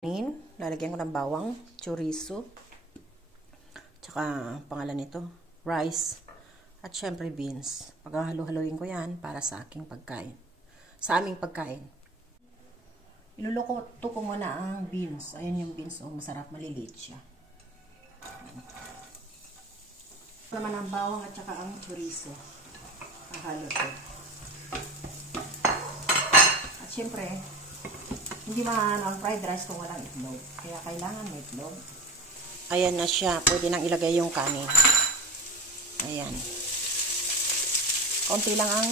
Lalagyan ko ng bawang, chorizo, tsaka pangalan nito, rice, at syempre beans. Paghahalo-haloin ko yan para sa aking pagkain. Sa aming pagkain. Iluluto ko muna ang beans. Ayan yung beans, masarap, maliliit siya. Naman ang bawang at tsaka ang chorizo. Hahalo ko. At syempre, hindi maano ang fried rice kung walang itlog. Kaya kailangan may itlog. Ayan na siya. Pwede nang ilagay yung kanin. Ayan. Kaunti lang ang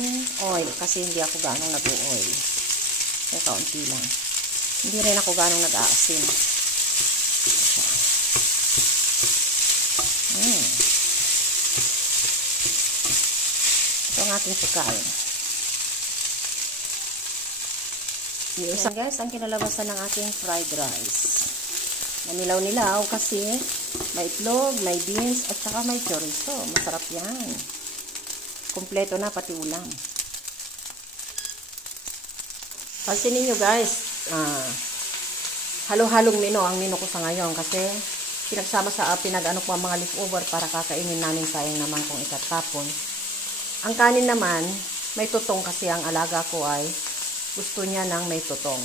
oil kasi hindi ako ganong nag-oil. Kaya kaunti lang. Hindi rin ako ganong nag-aasin. Ito ang ating pagkain. Ayan guys, ang kinalabasan ng ating fried rice. Manilaw-nilaw kasi may itlog, may beans, at saka may chorizo. Masarap yan. Kompleto na pati ulam. Pansinin nyo guys, halo-halong menu ang menu ko sa ngayon kasi pinagsama sa pinag-ano ko ang mga leftover para kakainin namin, sayang naman kung itatapon. Ang kanin naman, may tutong kasi ang alaga ko ay gusto niya ng may tutong.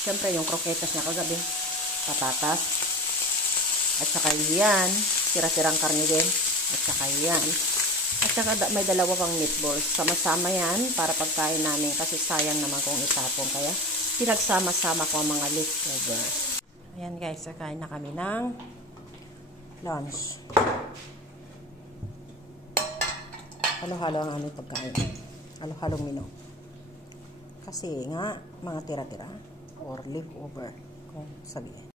Siyempre, yung croquetas niya kagabi, patatas, at saka yan, tira-tirang karne din, at saka yan. At saka may dalawa pang meatballs. Sama-sama yan para pagkain namin kasi sayang naman kung itapon. Kaya pinagsama-sama ko ang mga leftovers. Ayan guys, kakain na kami ng lunch. Halo-halo ang aming pagkain. Halo-halong menu. Kasi nga, mga tira-tira or leftover, kung sabihin.